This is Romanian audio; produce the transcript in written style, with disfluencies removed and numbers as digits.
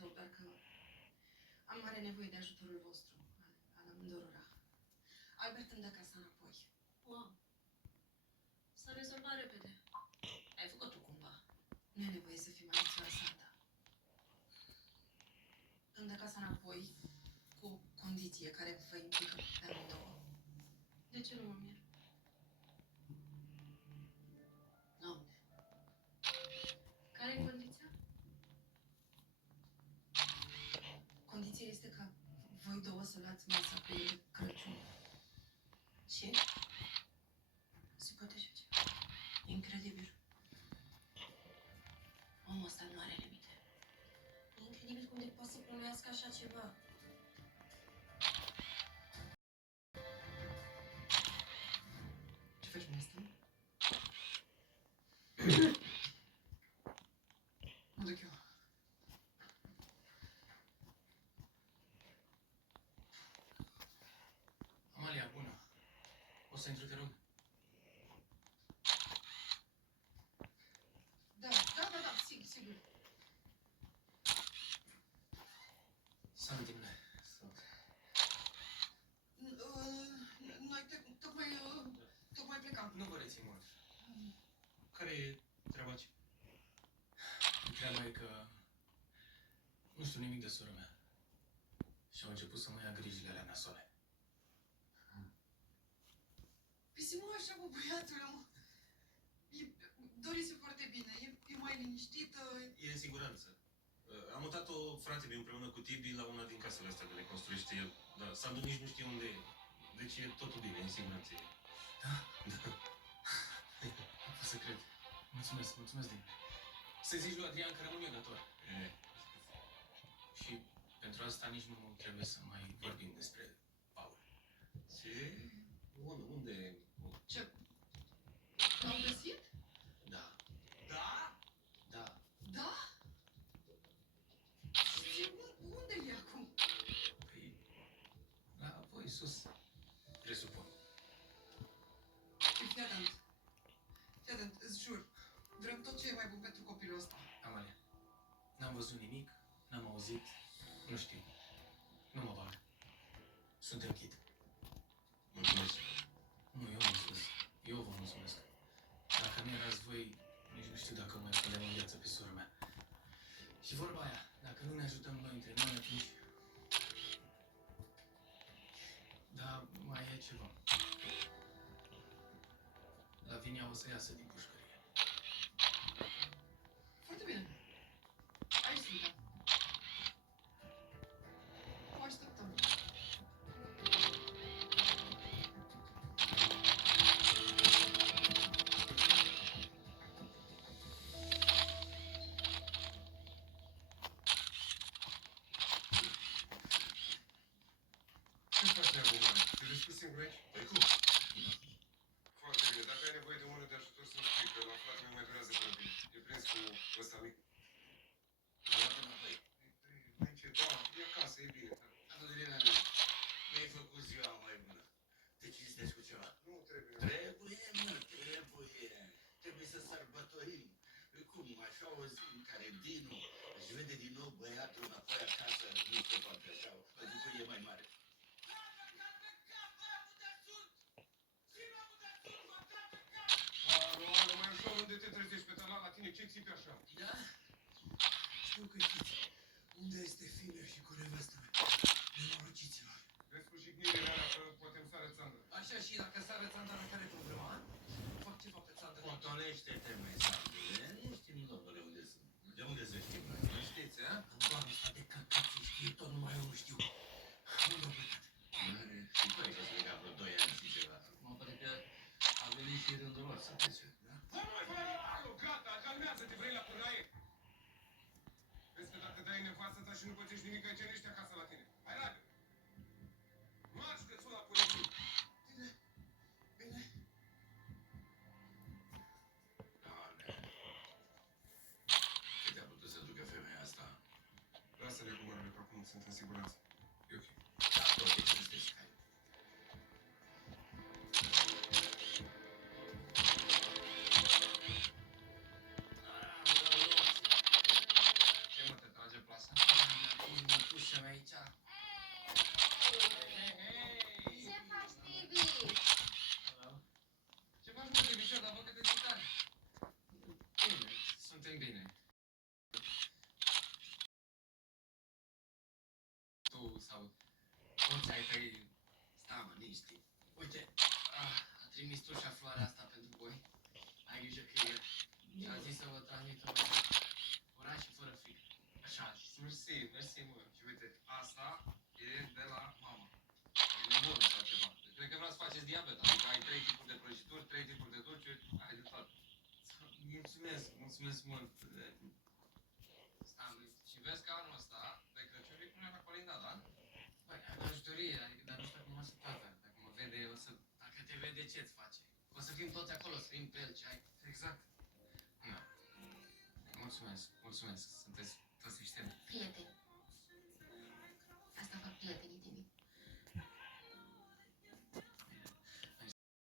rău, doar că am mare nevoie de ajutorul vostru, al amândurora. Albert îmi dă casa înapoi. Wow. S-a rezolvat repede. Ai făcut-o cumva. Nu e nevoie să fii malițioasă, Ada. Îmi dă casa înapoi cu o condiție care vă implică pe amândouă. De ce nu mă mir? Unde? Care e condiția? Condiția este ca voi două să luați masa cu el de Crăciun. Ce? Se poate așa ceva. Incredibil. Omul ăsta nu are limite. E incredibil cum de poate să plănuiască așa ceva. Ce faci, Nestor? Mă duc eu. Amalia, bună. O să intru, te rog? Da, sigur. Salut, Dimne. Salut. Noi tocmai plecam. Nu vă rețin mult. Care e treaba ce? Treaba e că nu știu nimic de sora mea. Și au început să mă ia grijile alea nasoale. Păi nu așa, bă, băiatule, mă. Doris e foarte bine, e mai liniștită. E în siguranță. Am mutat-o, frate meu, împreună cu Tibi la una din casele astea de le construiește el. Dar Sandu nici nu știe unde e. Deci e totul bine, e în siguranță. Da? Nu pot să cred. Mulțumesc, Dimne. Să zici lui Adrian că rămân eu dator. Și pentru asta nici nu trebuie să mai vorbim despre Paul. Ce? Unde? Ce? L-au găsit? Da. Da? Da. Da? Și unde e acum? Păi, la voi sus, presupun. Fii atent, îți jur. Vrem tot ce e mai bun pentru copilul ăsta. Amalia, n-am văzut nimic, n-am auzit, nu știu. Nu mă bag. Sunt închid. Mulțumesc. Nu, eu mulțumesc. Eu vă mulțumesc. Dacă nu erați voi, nici nu știu dacă mai punem în viață pe sora mea. Și vorba aia, dacă nu ne ajutăm noi între noi, atunci... Dar mai e ceva. Lavinia o să iasă din pușcărie. Foarte bine. Aici suntem. O așteptăm. Ce faci, neabun, mă? Te descurci singur aici? Păi cum? Foarte bine. Dacă ai nevoie de mână de ajutor, să-mi spui, că la fratele meu mai durează până vine. E prins cu ăsta mic. Am luat înapoi. Mai ce? Da, e acasă, e bine. Da. Adelina mea, mi-ai făcut ziua mai bună. Te cinstesc cu ceva. Nu trebuie. Trebuie. Trebuie să sărbătorim. Cum, așa o zi în care Dinu își vede din nou băiatul înapoi acasă, nu se poate așa, pentru că e mai mare. Alo, mai ușor, unde te trezești pe tăla la tine? Ce țipi așa? Da? Știu că știți. Unde este Fine și cu nevastă mea? Nenorociților. Vezi cu jignirile alea că poate îmi sară țandă. Așa, și dacă sară țandara, care e problema? Fac ceva pe țandă. Potolește-te, mesajule. Nu știm, domnule, unde sunt. De unde să știm noi? Nu știți, a? În doamne, ăsta de căcații știe tot, numai eu nu știu. Unde a plecat? Mare. Și tu ai fost legat vreo 2 ani și ceva. Acum pare că a venit și rândul lor să plece, da? Alo, gata, calmează-te, vrei la pârnaie? Vezi că dacă dai nevastă ta și nu pățești nimic, ai genești acasă la tine. Hai, repede! Marș că-ți la poliție! Bine. Bine. Doamne. Cât a putut să ducă femeia asta? Lasă-le cu mărele, că acum sunt în siguranță. E ok. Da, tot existești ca el. Ce mă, te trage plasa? Suntem bine. Tu sau toți ai tăi... Stai, mă, liniște. Uite, A trimis tu și floarea asta pentru voi. Ai grijă că e... Și-a zis să vă transmită oraș și fără frică. Așa. Mersi, mersi mult. Și uite, asta e de la mama. E nebună sau ceva. Cred că vreau să faceți diabet. Adică ai 3 tipuri de prăjituri, 3 tipuri de dulciuri, ai de toate. Mulțumesc, mulțumesc mult. Stai, și vezi că anul ăsta, de Crăciun, vii cu mine la colinda, da? Băi, aș dori, adică, dar nu știu cum o să facă. Dacă mă vede, o să... Dacă te vede, ce-ți face? O să fim toți acolo, să fim pe el, ce ai? Exact. Da. Mulțumesc, mulțumesc. Sunteți